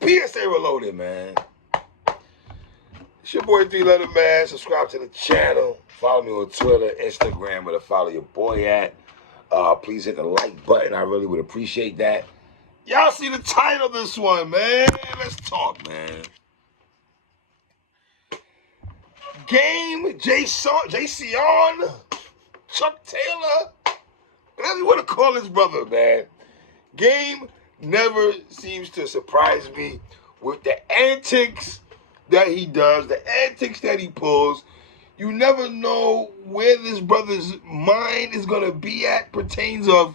PSA Reloaded, man. It's your boy 3-Letter Man. Subscribe to the channel. Follow me on Twitter, Instagram, where to follow your boy at. Please hit the like button. I really would appreciate that. Y'all see the title of this one, man. Let's talk, man. Game, Jason, Chuck Taylor, whatever you want to call his brother, man. Game never seems to surprise me with the antics that he does, the antics that he pulls. You never know where this brother's mind is going to be at, pertains of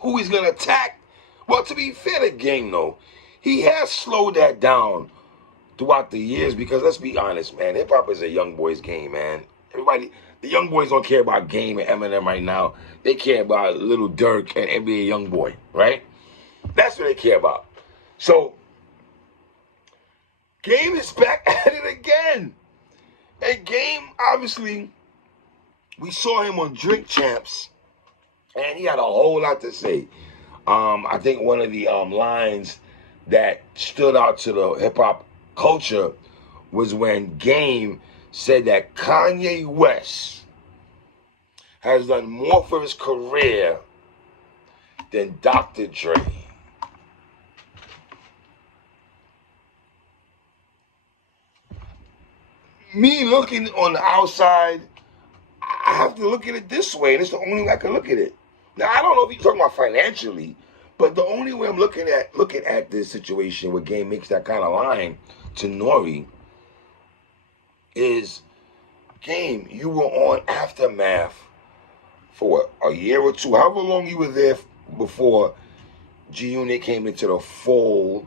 who he's going to attack. Well, to be fair to Game, though, he has slowed that down throughout the years because, let's be honest, man, hip-hop is a young boy's game, man. Everybody, the young boys don't care about Game and Eminem right now. They care about Little Durk and NBA Youngboy, right? That's what they care about. So, Game is back at it again. And Game, obviously, we saw him on Drink Champs, and he had a whole lot to say. I think one of the lines that stood out to the hip-hop culture was when Game said that Kanye West has done more for his career than Dr. Dre. Me looking on the outside, I have to look at it this way, and it's the only way I can look at it. Now, I don't know if you're talking about financially, but the only way I'm looking at this situation where Game makes that kind of line to Nori is, Game, you were on Aftermath for what, a year or two, however long you were there before G-Unit came into the fold.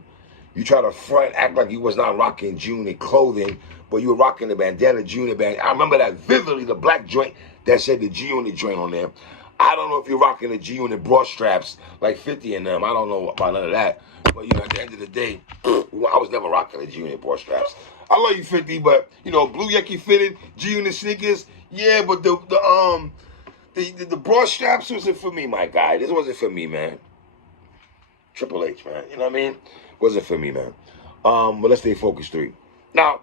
You try to front, act like you was not rocking G-Unit clothing, but you were rocking the bandana G-Unit band. I remember that vividly, the black joint that said the G-Unit joint on there. I don't know if you're rocking the G-Unit bra straps like 50 in them. I don't know about none of that. But, you know, at the end of the day, I was never rocking the G-Unit bra straps. I love you, 50, but, you know, blue Yeti fitted, G-Unit sneakers, yeah, but the bra straps wasn't for me, my guy. This wasn't for me, man. Triple H, man. You know what I mean? Wasn't for me, man. But let's stay focused, 3. Now,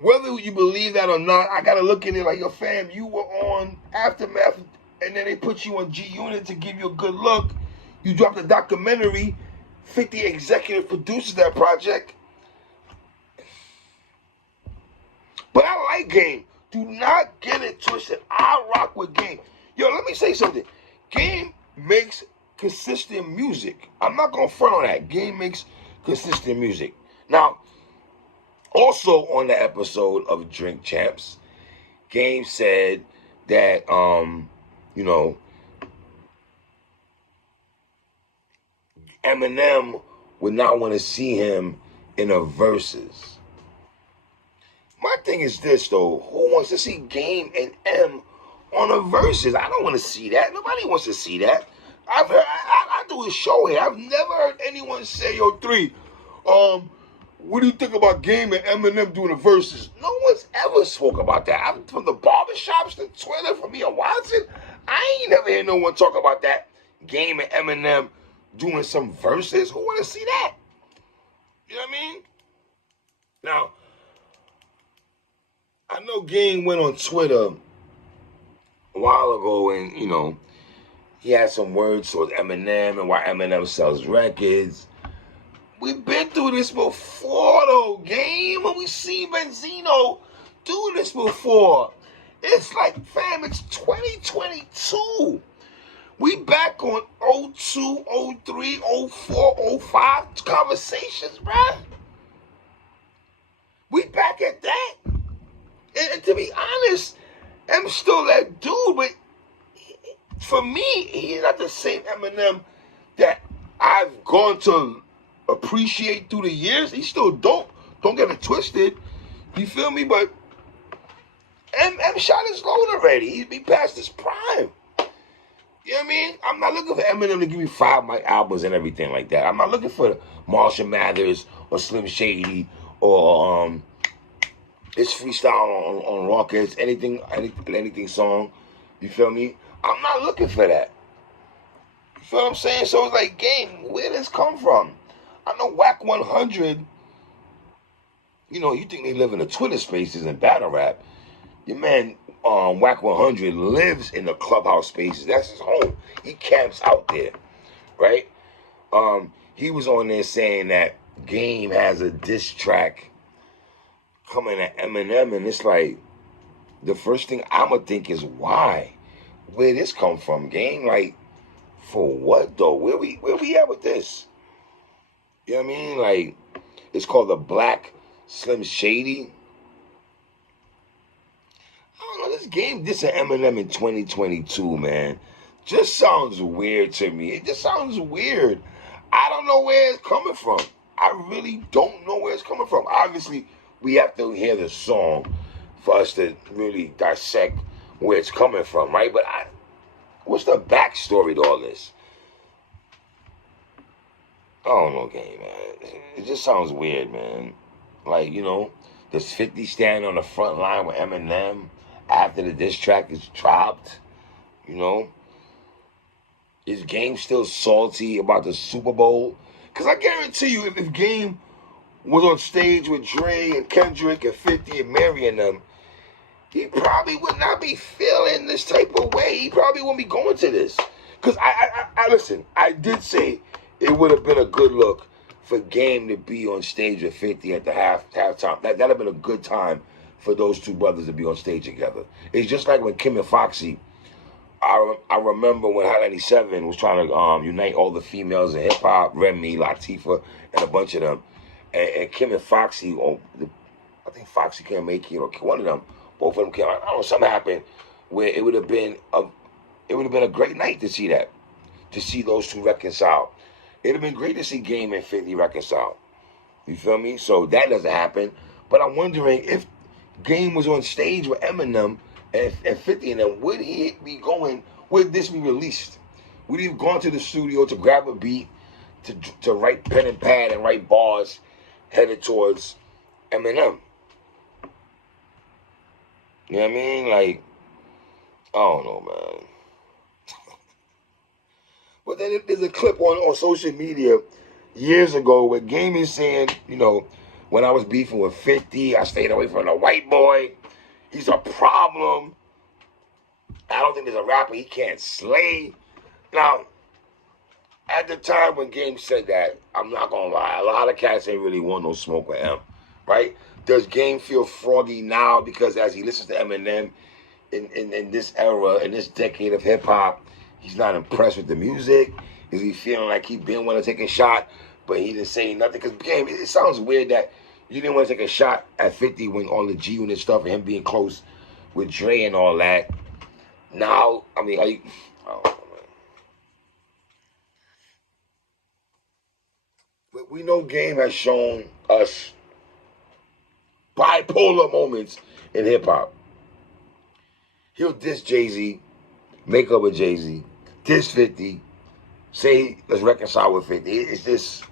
whether you believe that or not, I got to look at it like, yo, fam, you were on Aftermath, and then they put you on G-Unit to give you a good look. You dropped a documentary, 50 executive producers that project. But I like Game. Do not get it twisted. I rock with Game. Yo, let me say something. Game makes consistent music. I'm not going to front on that. Game makes consistent music. Now, also on the episode of Drink Champs, Game said that, you know, Eminem would not want to see him in a versus. My thing is this, though. Who wants to see Game and M on a versus? I don't want to see that. Nobody wants to see that. I've heard, I do a show here. I've never heard anyone say, yo, 3, what do you think about Game and Eminem doing the verses? No one's ever spoke about that. From the barbershops to Twitter, from me and Watson, I ain't never heard no one talk about that. Game and Eminem doing some verses. Who want to see that? You know what I mean? Now, I know Game went on Twitter a while ago and, you know, he had some words towards Eminem and why Eminem sells records. We've been through this before, though, Game. When we see Benzino do this before. It's like, fam, it's 2022. We back on 02, 03, 04, 05 conversations, bruh. We back at that. And to be honest, I'm still that dude, but for me, he's not the same Eminem that I've gone to appreciate through the years. He's still dope. Don't get it twisted. You feel me? But M shot his load already. He'd be past his prime. You know what I mean? I'm not looking for Eminem to give me 5 my albums and everything like that. I'm not looking for Marshall Mathers or Slim Shady or his freestyle on Rockets, anything song. You feel me? I'm not looking for that. feel what I'm saying? So it's like, Game, where did this come from? I know Whack 100, you think they live in the Twitter spaces and battle rap. Your man, Whack 100 lives in the clubhouse spaces. That's his home. He camps out there, right? He was on there saying that Game has a diss track coming at Eminem, and it's like, the first thing I'ma think is, why? Where this come from, Game? Like, for what though? Where we at with this? You know what I mean? Like, it's called the Black Slim Shady. I don't know, this Game dissing Eminem in 2022, man, just sounds weird to me. It just sounds weird. I don't know where it's coming from. I really don't know where it's coming from. Obviously, we have to hear the song for us to really dissect where it's coming from, right? But what's the backstory to all this? I don't know, Game, man. It just sounds weird, man. Like, does 50 stand on the front line with Eminem after the diss track is dropped? Is Game still salty about the Super Bowl? Because I guarantee you, if Game was on stage with Dre and Kendrick and 50 and Mary and them, he probably would not be feeling this type of way. He probably wouldn't be going to this. Because I listen, I did say it would have been a good look for Game to be on stage with 50 at the halftime. That'd have been a good time for those two brothers to be on stage together. It's just like when Kim and Foxy, I remember when Hot 97 was trying to unite all the females in hip-hop, Remy, Latifah, and a bunch of them. And Kim and Foxy, I think Foxy can't make it, or one of them, both of them came. I don't know, something happened where it would have been a great night to see that, to see those two reconcile. It'd have been great to see Game and 50 reconcile. You feel me? So that doesn't happen. But I'm wondering if Game was on stage with Eminem and 50 and them, would he be going, would this be released? Would he have gone to the studio to grab a beat, to write pen and pad and write bars headed towards Eminem? You know what I mean? Like, I don't know, man. But then there's a clip on social media years ago where Game is saying, when I was beefing with 50, I stayed away from the white boy. He's a problem. I don't think there's a rapper he can't slay. Now, at the time when Game said that, I'm not going to lie, a lot of cats ain't really want no smoke with him, right? Does Game feel froggy now because as he listens to Eminem in this era, in this decade of hip-hop, he's not impressed with the music? Is he feeling like he didn't want to take a shot, but he didn't say nothing? Because Game, it sounds weird that you didn't want to take a shot at 50 when all the G-Unit stuff and him being close with Dre and all that. Now, I mean, I don't know, man. But we know Game has shown us bipolar moments in hip-hop. He'll diss Jay-Z, make up with Jay-Z, diss 50, say let's reconcile with 50. It's just,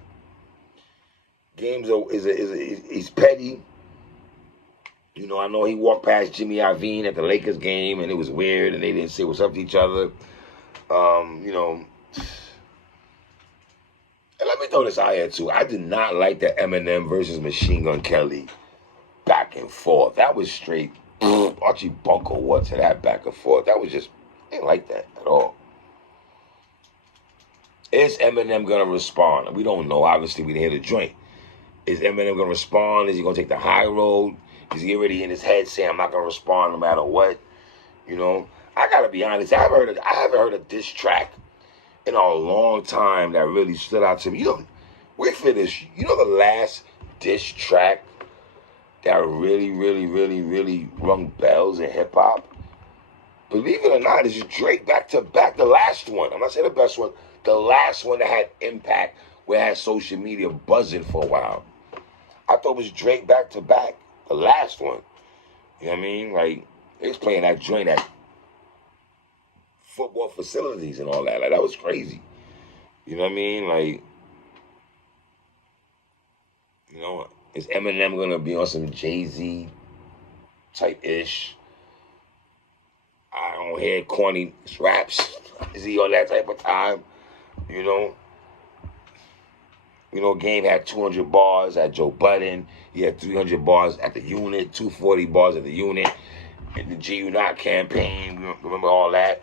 Game's he's petty. I know he walked past Jimmy Iovine at the Lakers game, and it was weird, and they didn't say what's up to each other. And let me throw this out here, too. I did not like the Eminem versus Machine Gun Kelly back and forth. That was straight Archie Bunker what to that back and forth. That was just, I didn't like that at all. Is Eminem going to respond? We don't know. Obviously, we didn't hear the joint. Is Eminem going to respond? Is he going to take the high road? Is he already in his head saying, I'm not going to respond no matter what? I got to be honest. I haven't heard a diss track in a long time that really stood out to me. Wait for this. The last diss track that really, really, really, really rung bells in hip-hop? Believe it or not, is Drake back to back. The last one. I'm not saying the best one. The last one that had impact, where it had social media buzzing for a while. I thought it was Drake back to back. The last one. You know what I mean? Like, they was playing that joint at football facilities and all that. Like, that was crazy. You know what I mean? Like, is Eminem going to be on some Jay-Z type-ish? I don't hear corny raps. Is he on that type of time? You know? You know, Game had 200 bars at Joe Budden. He had 300 bars at the unit, 240 bars at the unit. In the G-Unit campaign, remember all that?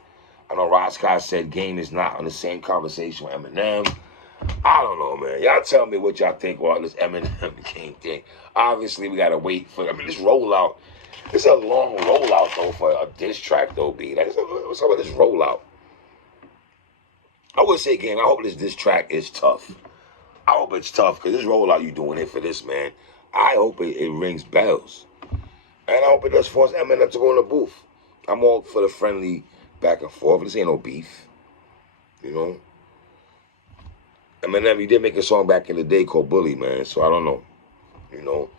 I know Rod Scott said Game is not on the same conversation with Eminem. I don't know, man. Y'all tell me what y'all think on this Eminem Game thing. Obviously, we got to wait for, this rollout. It's a long rollout, though, for a diss track, though, B. Like, what's up with this rollout? I would say, Game, I hope this diss track is tough. I hope it's tough, because this rollout you doing it for this, man. I hope it rings bells. And I hope it does force Eminem to go in the booth. I'm all for the friendly back and forth. This ain't no beef. You know? Eminem, he did make a song back in the day called Bully, man. So I don't know. You know?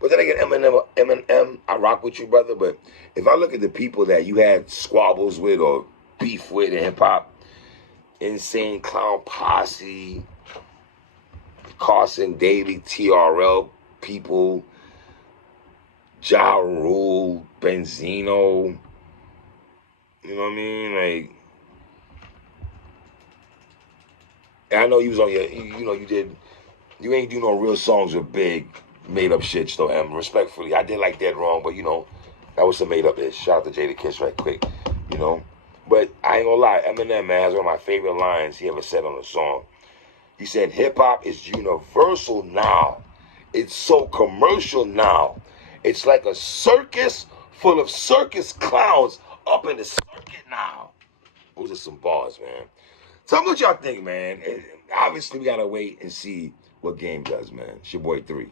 But then again, Eminem, I rock with you, brother. But if I look at the people that you had squabbles with or beef with in hip-hop, Insane Clown Posse, Carson Daly, TRL people, Ja Rule, Benzino, you know what I mean? Like, I know you was on your, you ain't do no real songs with Big, made up shit though, Em. Respectfully, I did like Dead Wrong, but that was some made up ish. Shout out to Jada Kiss right quick, But I ain't gonna lie, Eminem, man, has one of my favorite lines he ever said on a song. He said, hip hop is universal now. It's so commercial now. It's like a circus full of circus clowns up in the circuit now. Those are some bars, man. Tell me what y'all think, man. Obviously, we got to wait and see what Game does, man. It's your boy 3.